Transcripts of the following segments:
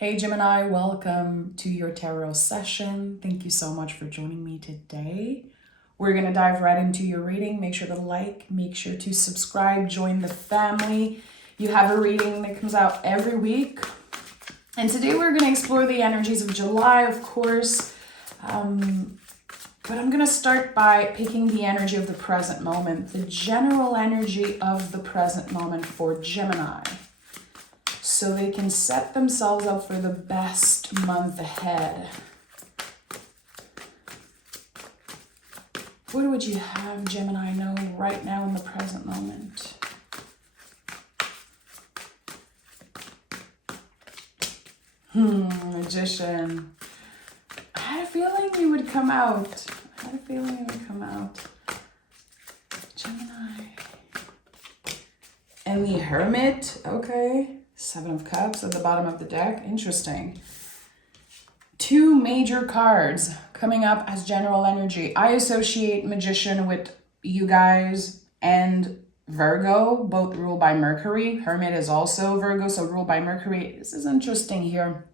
Hey Gemini, welcome to your tarot session. Thank you so much for joining me today. We're going to dive right into your reading. Make sure to like, make sure to subscribe, join the family. You have a reading that comes out every week. And today we're going to explore the energies of July, of course. But I'm going to start by picking the energy of the present moment, the general energy of the present moment for Gemini, so they can set themselves up for the best month ahead. What would you have Gemini know right now in the present moment? Magician. I had a feeling you would come out. Gemini. And the Hermit, okay. Seven of Cups at the bottom of the deck. Interesting. Two major cards coming up as general energy. I associate Magician with you guys and Virgo, both ruled by Mercury. Hermit is also Virgo, so ruled by Mercury. This is interesting here.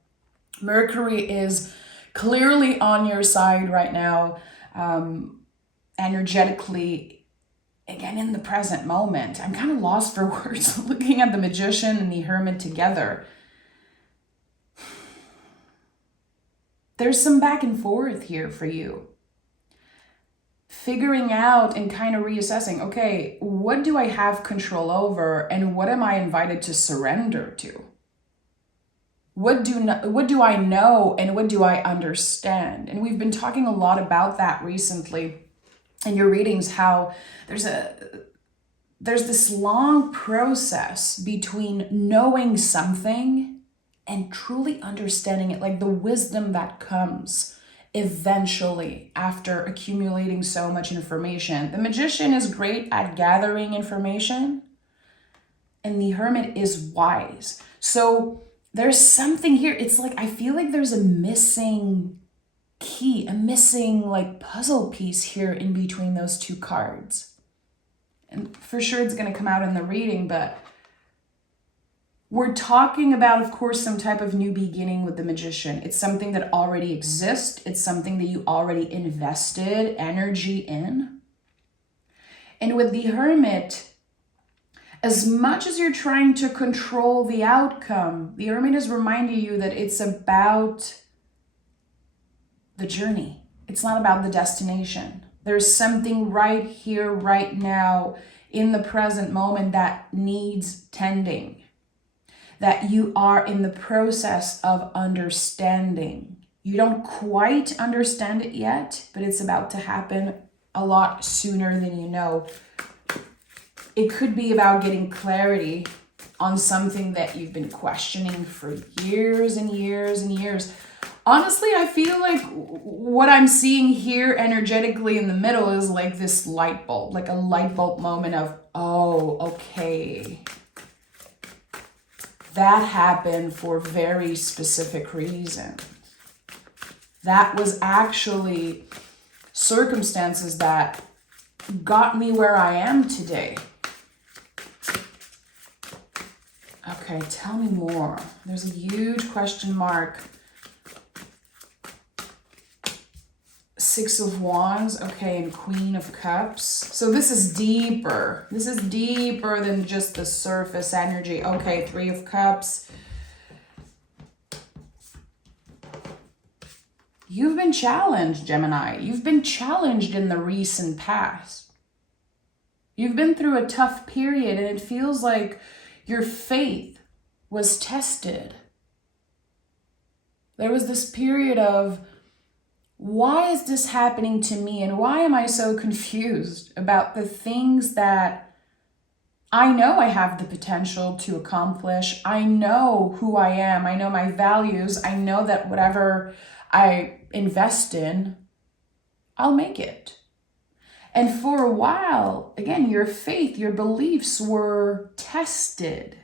Mercury is clearly on your side right now, energetically. Again, in the present moment, I'm kind of lost for words looking at the Magician and the Hermit together. There's some back and forth here for you. Figuring out and kind of reassessing, okay, what do I have control over and what am I invited to surrender to? What do I know and what do I understand? And we've been talking a lot about that recently in your readings, how there's this long process between knowing something and truly understanding it, like the wisdom that comes eventually after accumulating so much information. The Magician is great at gathering information, and the Hermit is wise. So there's something here. It's like, I feel like there's a missing key, a missing like puzzle piece here in between those two cards. And for sure it's going to come out in the reading, but we're talking about, of course, some type of new beginning with the Magician. It's something that already exists. It's something that you already invested energy in. And with the Hermit, as much as you're trying to control the outcome, the Hermit is reminding you that it's about the journey. It's not about the destination. There's something right here, right now, in the present moment that needs tending, that you are in the process of understanding. You don't quite understand it yet, but it's about to happen a lot sooner than you know. It could be about getting clarity on something that you've been questioning for years and years and years. Honestly, I feel like what I'm seeing here energetically in the middle is like this light bulb, like a light bulb moment of, oh, okay. That happened for very specific reasons. That was actually circumstances that got me where I am today. Okay, tell me more. There's a huge question mark. Six of Wands, okay, and Queen of Cups. So this is deeper. This is deeper than just the surface energy. Okay, Three of Cups. You've been challenged, Gemini. You've been challenged in the recent past. You've been through a tough period, and it feels like your faith was tested. There was this period of, why is this happening to me? And why am I so confused about the things that I know I have the potential to accomplish? I know who I am. I know my values. I know that whatever I invest in, I'll make it. And for a while, again, your faith, your beliefs were tested.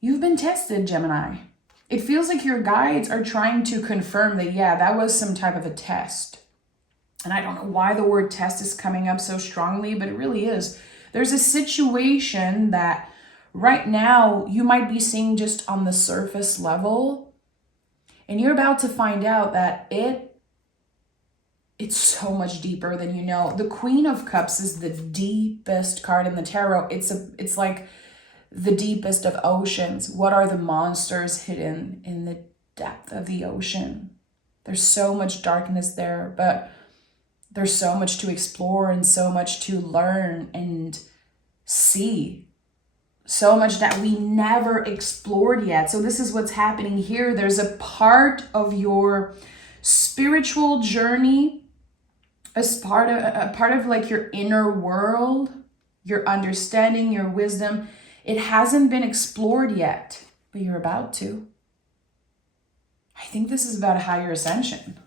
You've been tested, Gemini. It feels like your guides are trying to confirm that, yeah, that was some type of a test. And I don't know why the word test is coming up so strongly, but it really is. There's a situation that Right now, you might be seeing just on the surface level, and you're about to find out that it's so much deeper than you know. The Queen of Cups is the deepest card in the tarot. It's like the deepest of oceans. What are the monsters hidden in the depth of the ocean? There's so much darkness there, but there's so much to explore and so much to learn and see. So much that we never explored yet. So this is what's happening here. There's a part of your spiritual journey, as a part of like your inner world, your understanding, your wisdom. It hasn't been explored yet, but you're about to. I think this is about a higher ascension.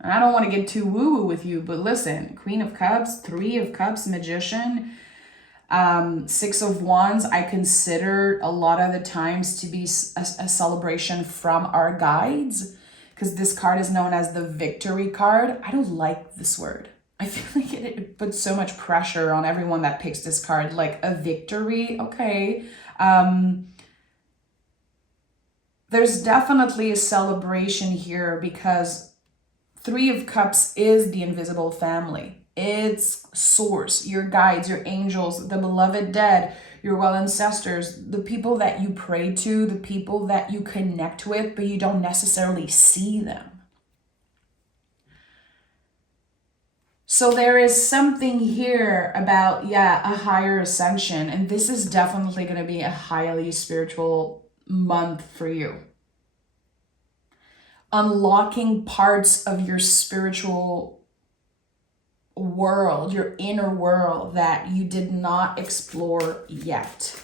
And I don't want to get too woo-woo with you, but listen, Queen of Cups, Three of Cups, Magician, Six of Wands, I consider a lot of the times to be a celebration from our guides, because this card is known as the victory card. I don't like this word. I feel like it puts so much pressure on everyone that picks this card, like a victory. Okay. There's definitely a celebration here because Three of Cups is the invisible family. It's source, your guides, your angels, the beloved dead, your well ancestors, the people that you pray to, the people that you connect with, but you don't necessarily see them. So there is something here about, a higher ascension. And this is definitely going to be a highly spiritual month for you. Unlocking parts of your spiritual world, your inner world that you did not explore yet.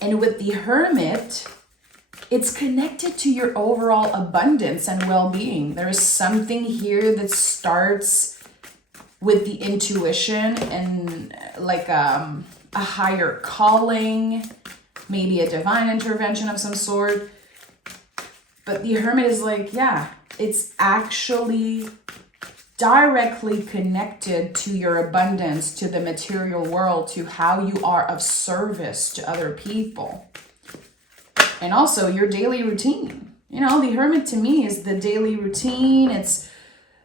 And with the Hermit, it's connected to your overall abundance and well-being. There is something here that starts with the intuition and like a higher calling, maybe a divine intervention of some sort. But the Hermit is like, it's actually directly connected to your abundance, to the material world, to how you are of service to other people. And also your daily routine. You know, the Hermit to me is the daily routine. It's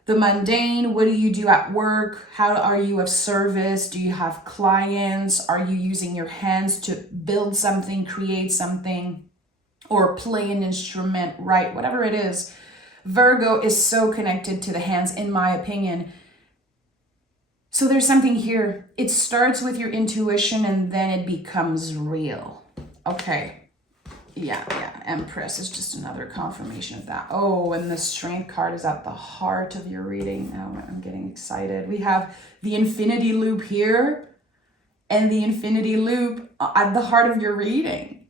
the mundane. What do you do at work? How are you of service? Do you have clients? Are you using your hands to build something, create something, or play an instrument, write, whatever it is? Virgo is so connected to the hands, in my opinion. So there's something here. It starts with your intuition and then it becomes real. Okay. Yeah. Empress is just another confirmation of that. Oh, and the Strength card is at the heart of your reading. Oh, I'm getting excited. We have the Infinity Loop here and the Infinity Loop at the heart of your reading.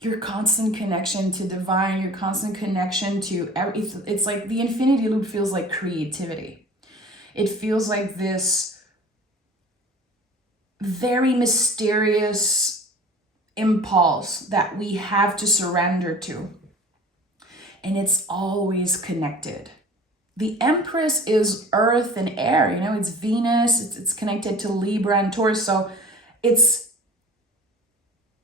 Your constant connection to divine, your constant connection to everything. It's like the Infinity Loop feels like creativity. It feels like this very mysterious impulse that we have to surrender to. And it's always connected. The Empress is earth and air, it's Venus, it's connected to Libra and Taurus. So it's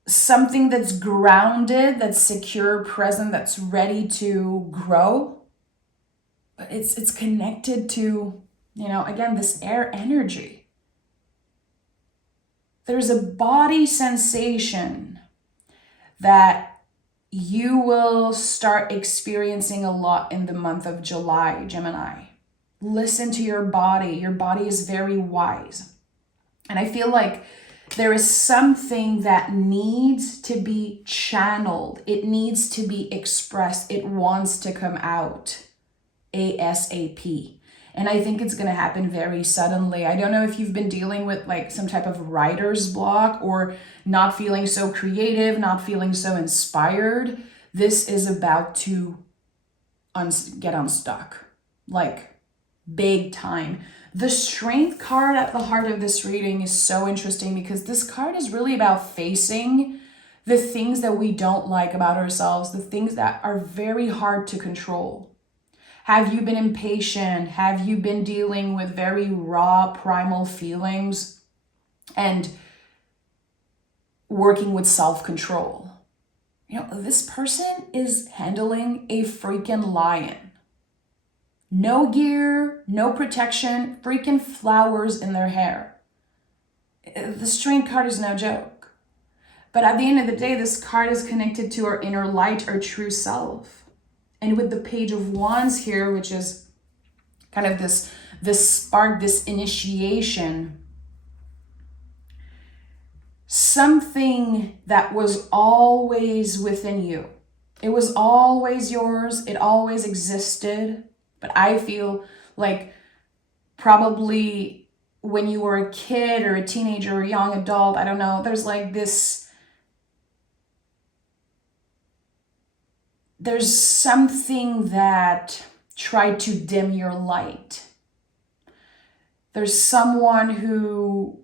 something that's grounded, that's secure, present, that's ready to grow. But it's connected to, again, this air energy. There's a body sensation that you will start experiencing a lot in the month of July, Gemini. Listen to your body. Your body is very wise. And I feel like there is something that needs to be channeled. It needs to be expressed. It wants to come out ASAP. And I think it's going to happen very suddenly. I don't know if you've been dealing with like some type of writer's block or not feeling so creative, not feeling so inspired. This is about to get unstuck, like big time. The Strength card at the heart of this reading is so interesting because this card is really about facing the things that we don't like about ourselves, the things that are very hard to control. Have you been impatient? Have you been dealing with very raw, primal feelings? And working with self-control. You know, this person is handling a freaking lion. No gear, no protection, freaking flowers in their hair. The Strength card is no joke. But at the end of the day, this card is connected to our inner light, our true self. And with the Page of Wands here, which is kind of this spark, this initiation, something that was always within you. It was always yours. It always existed. But I feel like probably when you were a kid or a teenager or a young adult, I don't know, there's something that tried to dim your light. There's someone who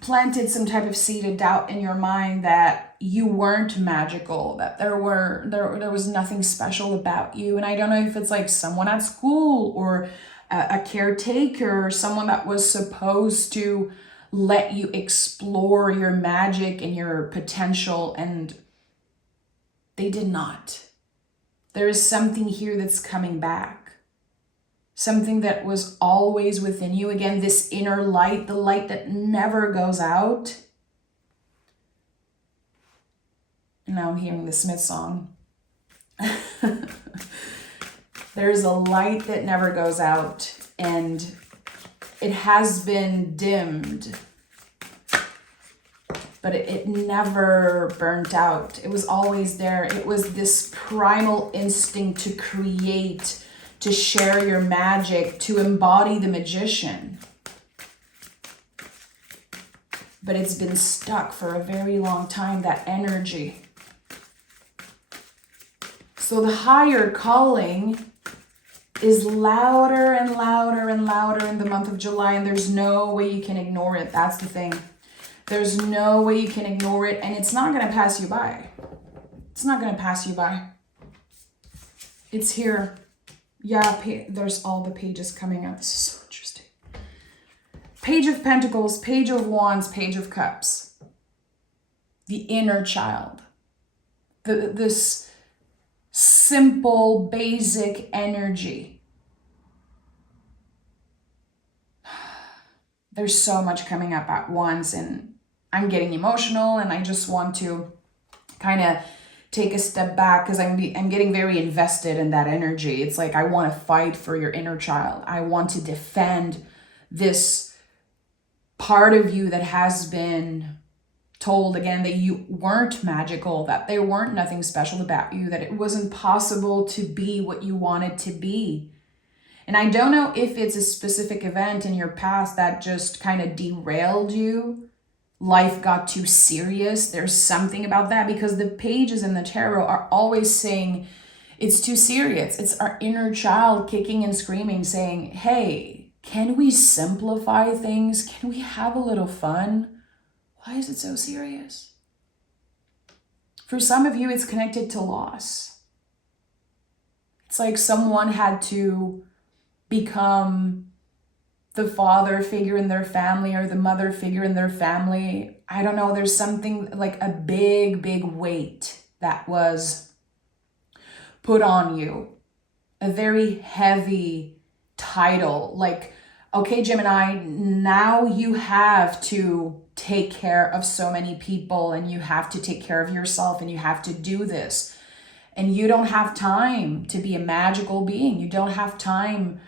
planted some type of seed of doubt in your mind that you weren't magical, that there was nothing special about you. And I don't know if it's like someone at school or a caretaker, or someone that was supposed to let you explore your magic and your potential, and they did not. There is something here that's coming back. Something that was always within you. Again, this inner light, the light that never goes out. And now I'm hearing the Smith song. There's a light that never goes out, and it has been dimmed, but it never burnt out. It was always there. It was this primal instinct to create, to share your magic, to embody the magician. But it's been stuck for a very long time, that energy. So the higher calling is louder and louder and louder in the month of July, and there's no way you can ignore it. That's the thing. There's no way you can ignore it, and it's not going to pass you by. It's not going to pass you by. It's here. Yeah, there's all the pages coming out. This is so interesting. Page of Pentacles, Page of Wands, Page of Cups. The inner child. This simple, basic energy. There's so much coming up at once, and I'm getting emotional, and I just want to kind of take a step back because I'm getting very invested in that energy. It's like I want to fight for your inner child. I want to defend this part of you that has been told again that you weren't magical, that there weren't nothing special about you, that it wasn't possible to be what you wanted to be. And I don't know if it's a specific event in your past that just kind of derailed you. Life got too serious. There's something about that, because the pages in the tarot are always saying it's too serious. It's our inner child kicking and screaming, saying, hey, can we simplify things? Can we have a little fun? Why is it so serious? For some of you, it's connected to loss. It's like someone had to become the father figure in their family or the mother figure in their family. I don't know, there's something like a big, big weight that was put on you. A very heavy title. Like, okay, Gemini, now you have to take care of so many people, and you have to take care of yourself, and you have to do this. And you don't have time to be a magical being. You don't have time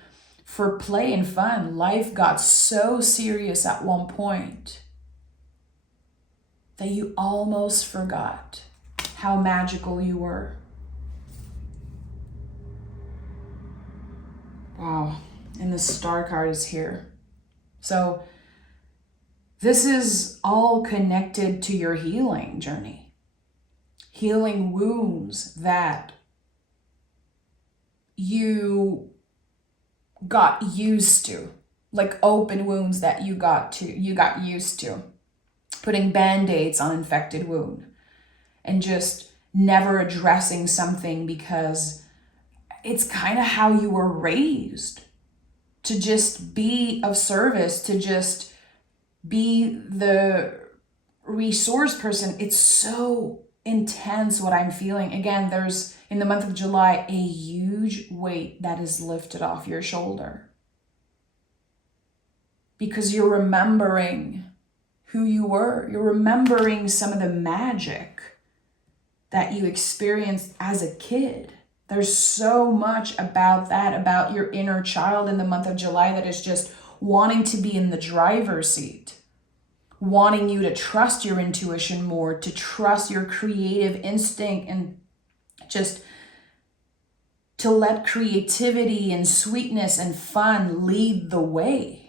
for play and fun. Life got so serious at one point that you almost forgot how magical you were. Wow. And the Star card is here. So this is all connected to your healing journey. Healing wounds that you got used to, like open wounds that you got used to, putting band-aids on infected wound and just never addressing something because it's kind of how you were raised, to just be of service, to just be the resource person, it's so intense what I'm feeling. Again, there's in the month of July a huge weight that is lifted off your shoulder because you're remembering who you were. You're remembering some of the magic that you experienced as a kid. There's so much about that, about your inner child in the month of July that is just wanting to be in the driver's seat, wanting you to trust your intuition more, to trust your creative instinct, and just to let creativity and sweetness and fun lead the way.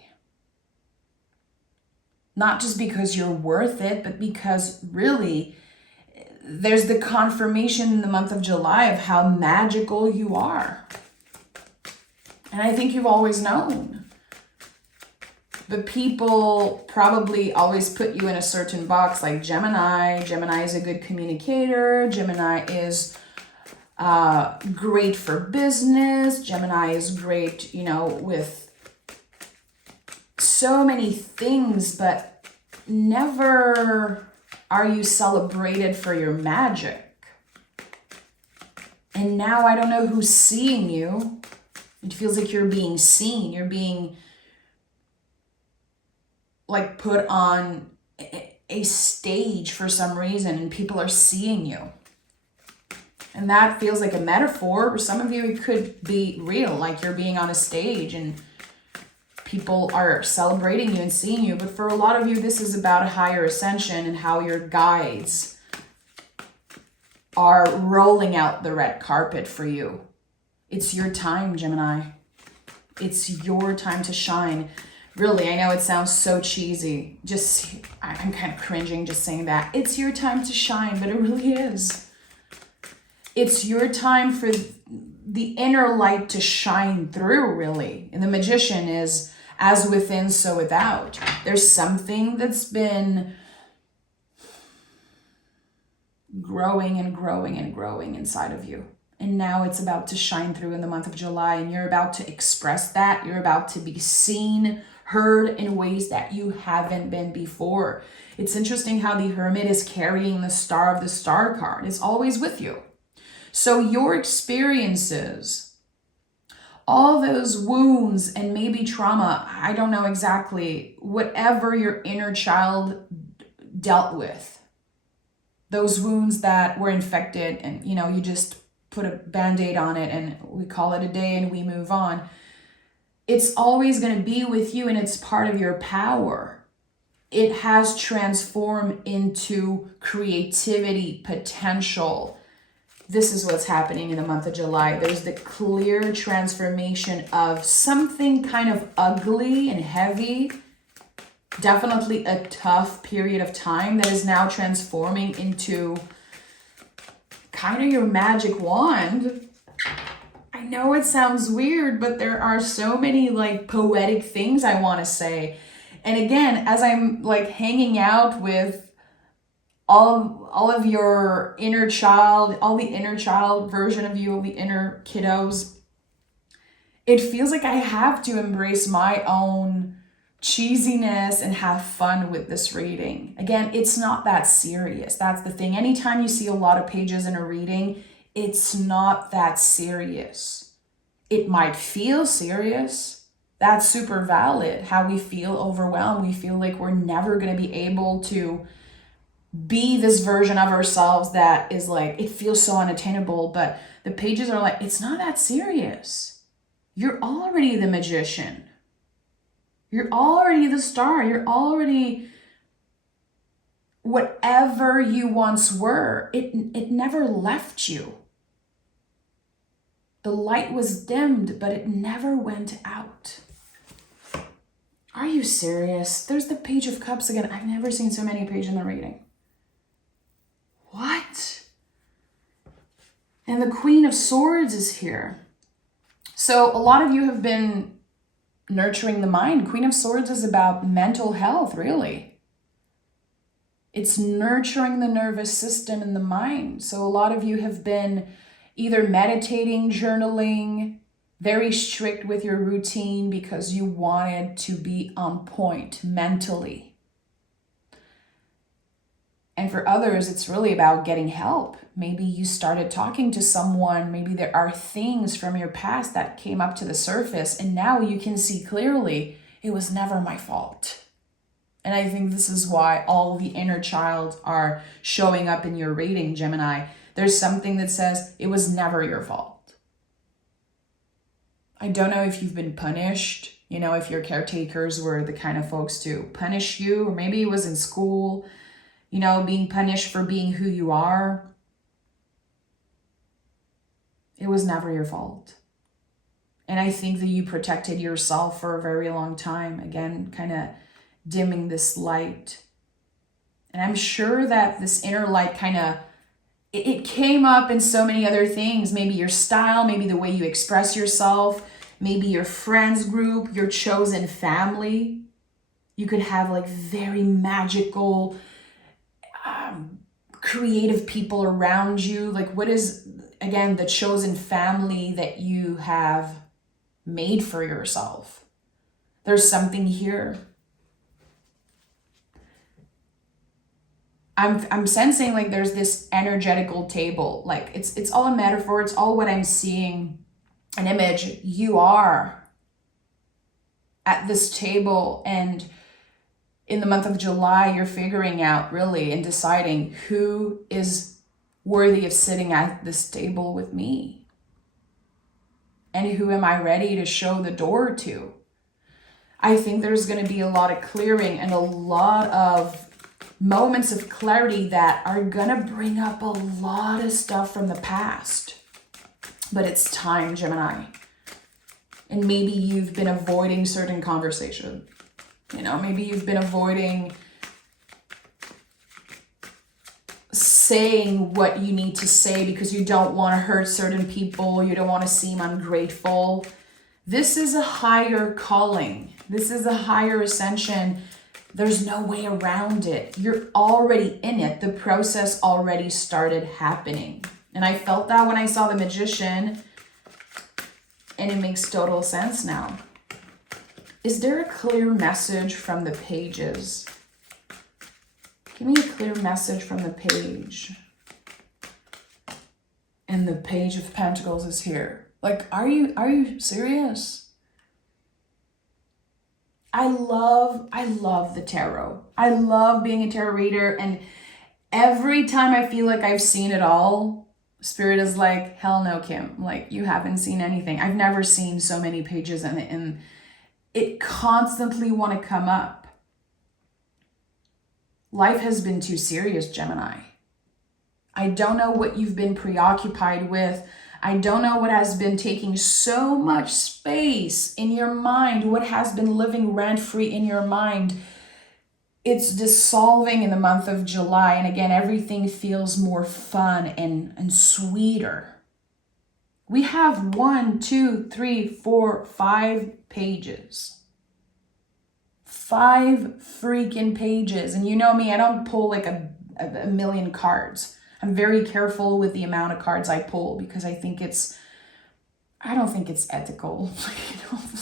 Not just because you're worth it, but because really there's the confirmation in the month of July of how magical you are. And I think you've always known. But people probably always put you in a certain box like Gemini. Gemini is a good communicator. Gemini is great for business. Gemini is great, with so many things, but never are you celebrated for your magic. And now I don't know who's seeing you. It feels like you're being seen. You're being like put on a stage for some reason, and people are seeing you. And that feels like a metaphor. For some of you, it could be real, like you're being on a stage and people are celebrating you and seeing you. But for a lot of you, this is about a higher ascension and how your guides are rolling out the red carpet for you. It's your time, Gemini. It's your time to shine. Really, I know it sounds so cheesy. I'm kind of cringing just saying that. It's your time to shine, but it really is. It's your time for the inner light to shine through, really. And the Magician is as within, so without. There's something that's been growing and growing and growing inside of you. And now it's about to shine through in the month of July, and you're about to express that. You're about to be seen, heard in ways that you haven't been before. It's interesting how the Hermit is carrying the Star of the Star card. It's always with you. So your experiences, all those wounds and maybe trauma, I don't know exactly, whatever your inner child dealt with, those wounds that were infected and, you just put a Band-Aid on it and we call it a day and we move on. It's always going to be with you, and it's part of your power. It has transformed into creativity, potential. This is what's happening in the month of July. There's the clear transformation of something kind of ugly and heavy, definitely a tough period of time that is now transforming into kind of your magic wand. I know it sounds weird, but there are so many like poetic things I want to say. And again, as I'm like hanging out with all of your inner child, all the inner child version of you, all the inner kiddos, it feels like I have to embrace my own cheesiness and have fun with this reading. Again, it's not that serious. That's the thing. Anytime you see a lot of pages in a reading, it's not that serious. It might feel serious. That's super valid. How we feel overwhelmed. We feel like we're never going to be able to be this version of ourselves that is like, it feels so unattainable. But the pages are like, it's not that serious. You're already the Magician. You're already the Star. You're already whatever you once were. It never left you. The light was dimmed, but it never went out. Are you serious? There's the Page of Cups again. I've never seen so many pages in the reading. What? And the Queen of Swords is here. So a lot of you have been nurturing the mind. Queen of Swords is about mental health, really. It's nurturing the nervous system and the mind. So a lot of you have been either meditating, journaling, very strict with your routine because you wanted to be on point mentally. And for others, it's really about getting help. Maybe you started talking to someone. Maybe there are things from your past that came up to the surface, and now you can see clearly it was never my fault. And I think this is why all the inner child are showing up in your reading, Gemini. There's something that says it was never your fault. I don't know if you've been punished, if your caretakers were the kind of folks to punish you, or maybe it was in school, being punished for being who you are. It was never your fault. And I think that you protected yourself for a very long time. Again, kind of dimming this light. And I'm sure that this inner light kind of, it came up in so many other things. Maybe your style, maybe the way you express yourself, maybe your friends group, your chosen family. You could have like very magical, creative people around you. Like, what is, again, the chosen family that you have made for yourself? There's something here. I'm sensing like there's this energetical table. Like it's all a metaphor. It's all what I'm seeing, an image. You are at this table, and in the month of July, you're figuring out really and deciding who is worthy of sitting at this table with me. And who am I ready to show the door to? I think there's going to be a lot of clearing and a lot of moments of clarity that are going to bring up a lot of stuff from the past. But it's time, Gemini. And maybe you've been avoiding certain conversation. Maybe you've been avoiding saying what you need to say because you don't want to hurt certain people. You don't want to seem ungrateful. This is a higher calling. This is a higher ascension. There's no way around it. You're already in it. The process already started happening. And I felt that when I saw the Magician, and it makes total sense now. Is there a clear message from the pages? Give me a clear message from the page. And the Page of Pentacles is here. Like, are you serious? I love the tarot. I love being a tarot reader, and every time I feel like I've seen it all, Spirit is like, hell no, Kim. Like, you haven't seen anything. I've never seen so many pages, and it constantly want to come up. Life has been too serious, Gemini. I don't know what you've been preoccupied with. I don't know what has been taking so much space in your mind, what has been living rent-free in your mind. It's dissolving in the month of July. And again, everything feels more fun and sweeter. We have 1, 2, 3, 4, 5 pages. 5 freaking pages. And you know me, I don't pull like a million cards. I'm very careful with the amount of cards I pull because I don't think it's ethical,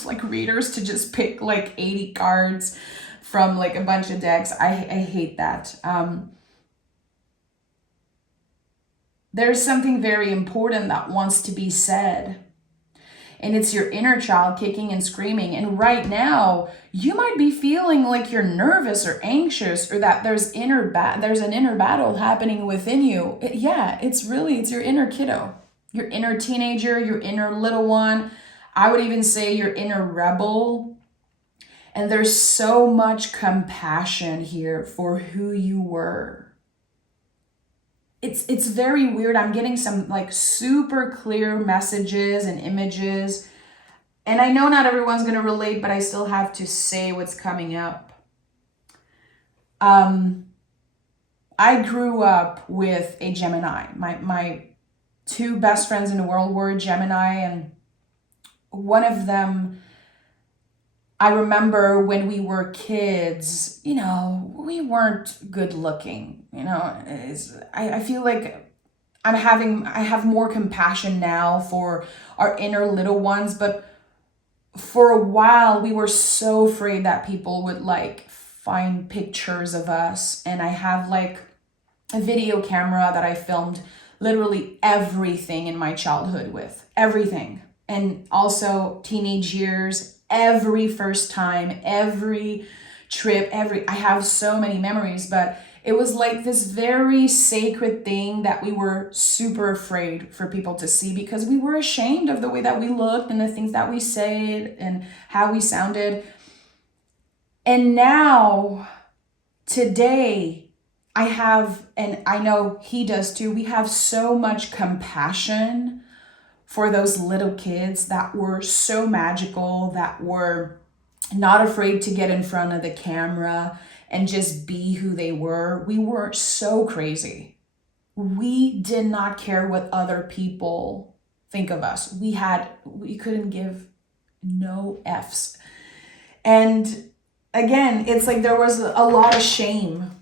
like readers to just pick like 80 cards from like a bunch of decks. I hate that. There's something very important that wants to be said. And it's your inner child kicking and screaming. And right now, you might be feeling like you're nervous or anxious, or that there's an inner battle happening within you. It's your inner kiddo, your inner teenager, your inner little one. I would even say your inner rebel. And there's so much compassion here for who you were. It's very weird. I'm getting some like super clear messages and images. And I know not everyone's going to relate, but I still have to say what's coming up. I grew up with a Gemini. My 2 best friends in the world were Gemini, and one of them, I remember when we were kids, we weren't good looking. I feel like I have more compassion now for our inner little ones, but for a while we were so afraid that people would like find pictures of us. And I have like a video camera that I filmed literally everything in my childhood with. Everything. And also teenage years, every first time, every trip, I have so many memories, but it was like this very sacred thing that we were super afraid for people to see because we were ashamed of the way that we looked and the things that we said and how we sounded. And now, today, I have, and I know he does too, we have so much compassion for those little kids that were so magical, that were not afraid to get in front of the camera and just be who they were. We were so crazy. We did not care what other people think of us. We couldn't give no Fs. And again, it's like there was a lot of shame.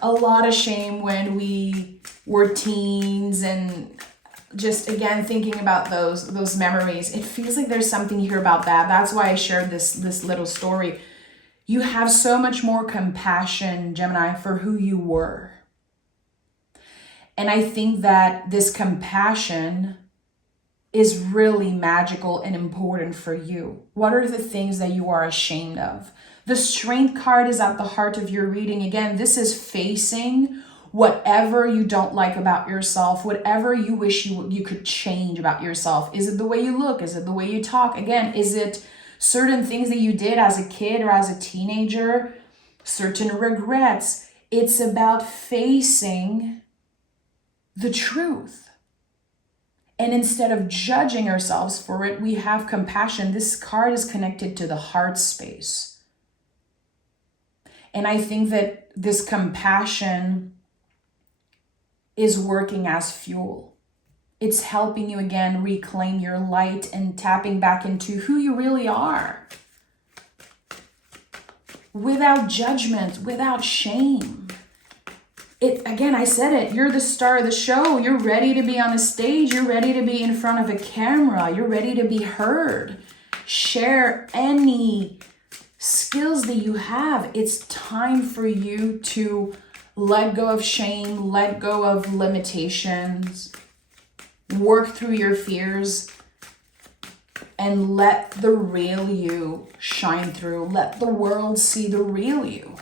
A lot of shame when we were teens, and just again thinking about those memories. It feels like there's something here about that. That's why I shared this little story. You have so much more compassion, Gemini, for who you were. And I think that this compassion is really magical and important for you. What are the things that you are ashamed of? The Strength card is at the heart of your reading. Again, this is facing whatever you don't like about yourself, whatever you wish you could change about yourself. Is it the way you look? Is it the way you talk? Again, is it certain things that you did as a kid or as a teenager? Certain regrets. It's about facing the truth. And instead of judging ourselves for it, we have compassion. This card is connected to the heart space. And I think that this compassion is working as fuel. It's helping you again reclaim your light and tapping back into who you really are. Without judgment, without shame. Again, I said it, you're the star of the show. You're ready to be on a stage. You're ready to be in front of a camera. You're ready to be heard. Share any skills that you have. It's time for you to let go of shame, let go of limitations, work through your fears, and let the real you shine through. Let the world see the real you.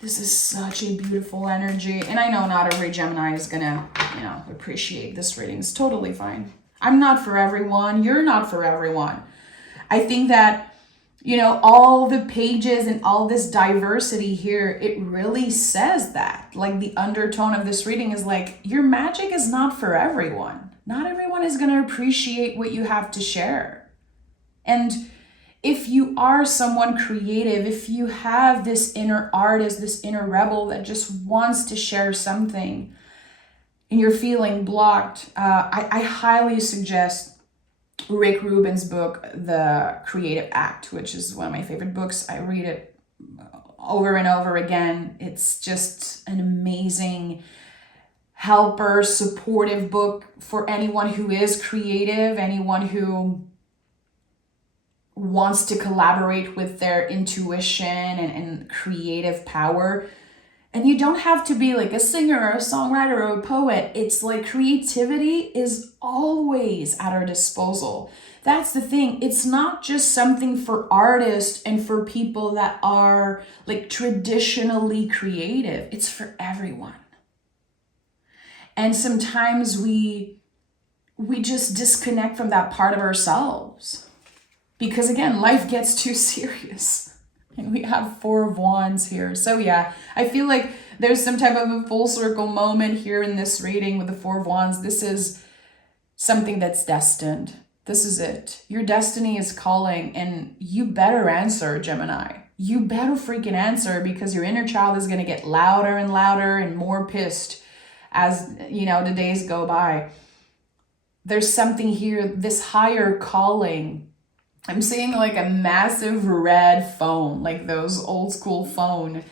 This is such a beautiful energy. And I know not every Gemini is gonna, appreciate this reading. It's totally fine. I'm not for everyone. You're not for everyone. I think that, all the pages and all this diversity here, it really says that. Like the undertone of this reading is like, your magic is not for everyone. Not everyone is gonna appreciate what you have to share. And if you are someone creative, if you have this inner artist, this inner rebel that just wants to share something and you're feeling blocked, I highly suggest Rick Rubin's book, The Creative Act, which is one of my favorite books. I read it over and over again. It's just an amazing helper, supportive book for anyone who is creative, anyone who wants to collaborate with their intuition and creative power. And you don't have to be like a singer or a songwriter or a poet. It's like creativity is always at our disposal. That's the thing. It's not just something for artists and for people that are like traditionally creative. It's for everyone. And sometimes we just disconnect from that part of ourselves. Because again, life gets too serious. And we have Four of Wands here. So yeah, I feel like there's some type of a full circle moment here in this reading with the Four of Wands. This is something that's destined. This is it. Your destiny is calling, and you better answer, Gemini. You better freaking answer, because your inner child is going to get louder and louder and more pissed as, the days go by. There's something here, this higher calling. I'm seeing like a massive red phone, like those old school phone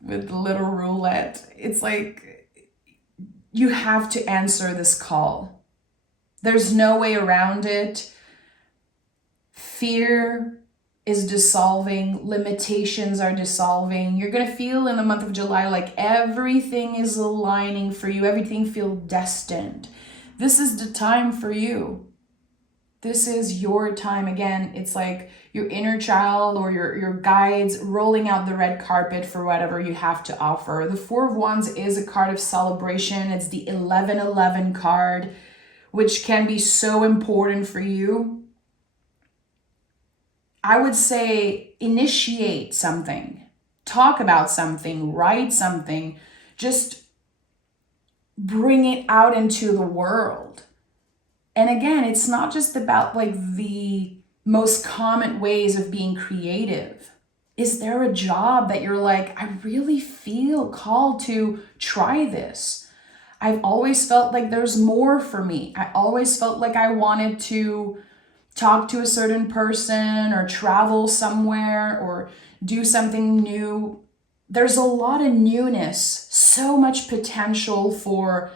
with the little roulette. It's like you have to answer this call. There's no way around it. Fear is dissolving. Limitations are dissolving. You're going to feel in the month of July like everything is aligning for you. Everything feels destined. This is the time for you. This is your time. Again, it's like your inner child or your guides rolling out the red carpet for whatever you have to offer. The Four of Wands is a card of celebration. It's the 1111 card, which can be so important for you. I would say initiate something, talk about something, write something, just bring it out into the world. And again, it's not just about like the most common ways of being creative. Is there a job that you're like, I really feel called to try this? I've always felt like there's more for me. I always felt like I wanted to talk to a certain person or travel somewhere or do something new. There's a lot of newness, so much potential for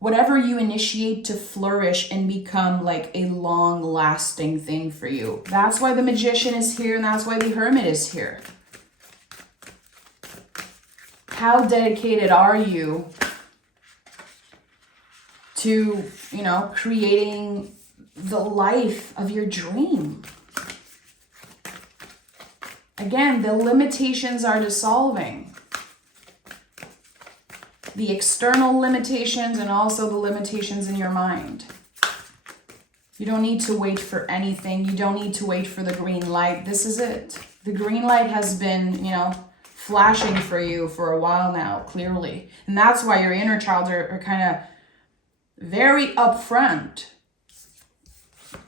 whatever you initiate to flourish and become like a long-lasting thing for you. That's why the Magician is here, and that's why the Hermit is here. How dedicated are you to, creating the life of your dream? Again, the limitations are dissolving. The external limitations and also the limitations in your mind. You don't need to wait for anything. You don't need to wait for the green light. This is it. The green light has been, flashing for you for a while now, clearly. And that's why your inner child are kind of very upfront.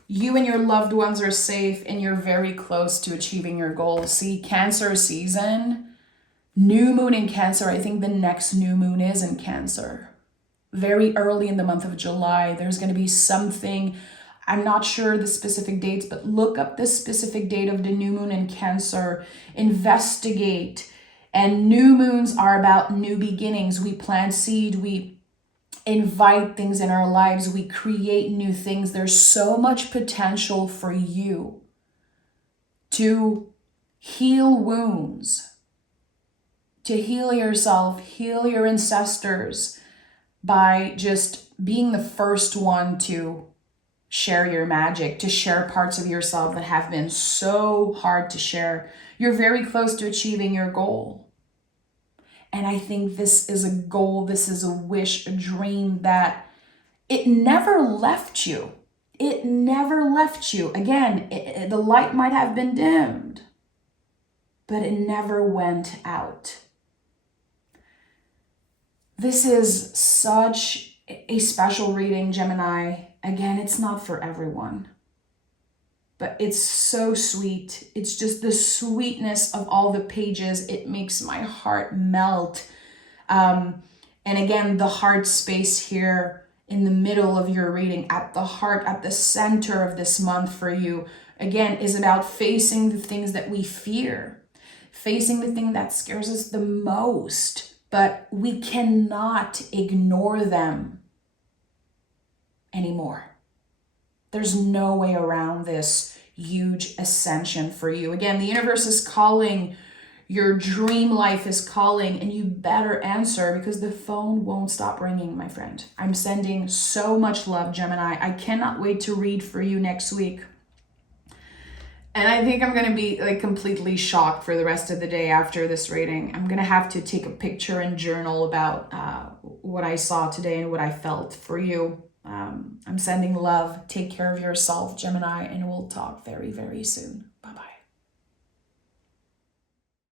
You and your loved ones are safe and you're very close to achieving your goals. See, Cancer season, new moon in Cancer. I think the next new moon is in Cancer. Very early in the month of July, there's going to be something. I'm not sure the specific dates, but look up the specific date of the new moon in Cancer. Investigate. And new moons are about new beginnings. We plant seed. We invite things in our lives. We create new things. There's so much potential for you to heal wounds, to heal yourself, heal your ancestors by just being the first one to share your magic, to share parts of yourself that have been so hard to share. You're very close to achieving your goal. And I think this is a goal, this is a wish, a dream that it never left you. It never left you. Again, the light might have been dimmed, but it never went out. This is such a special reading, Gemini. Again, it's not for everyone, but it's so sweet. It's just the sweetness of all the pages. It makes my heart melt. And again, the heart space here in the middle of your reading, at the heart, at the center of this month for you, again, is about facing the things that we fear, facing the thing that scares us the most, but we cannot ignore them anymore. There's no way around this huge ascension for you. Again, the universe is calling, your dream life is calling, and you better answer because the phone won't stop ringing, my friend. I'm sending so much love, Gemini. I cannot wait to read for you next week. And I think I'm going to be like completely shocked for the rest of the day after this reading. I'm going to have to take a picture and journal about what I saw today and what I felt for you. I'm sending love. Take care of yourself, Gemini, and we'll talk very, very soon. Bye-bye.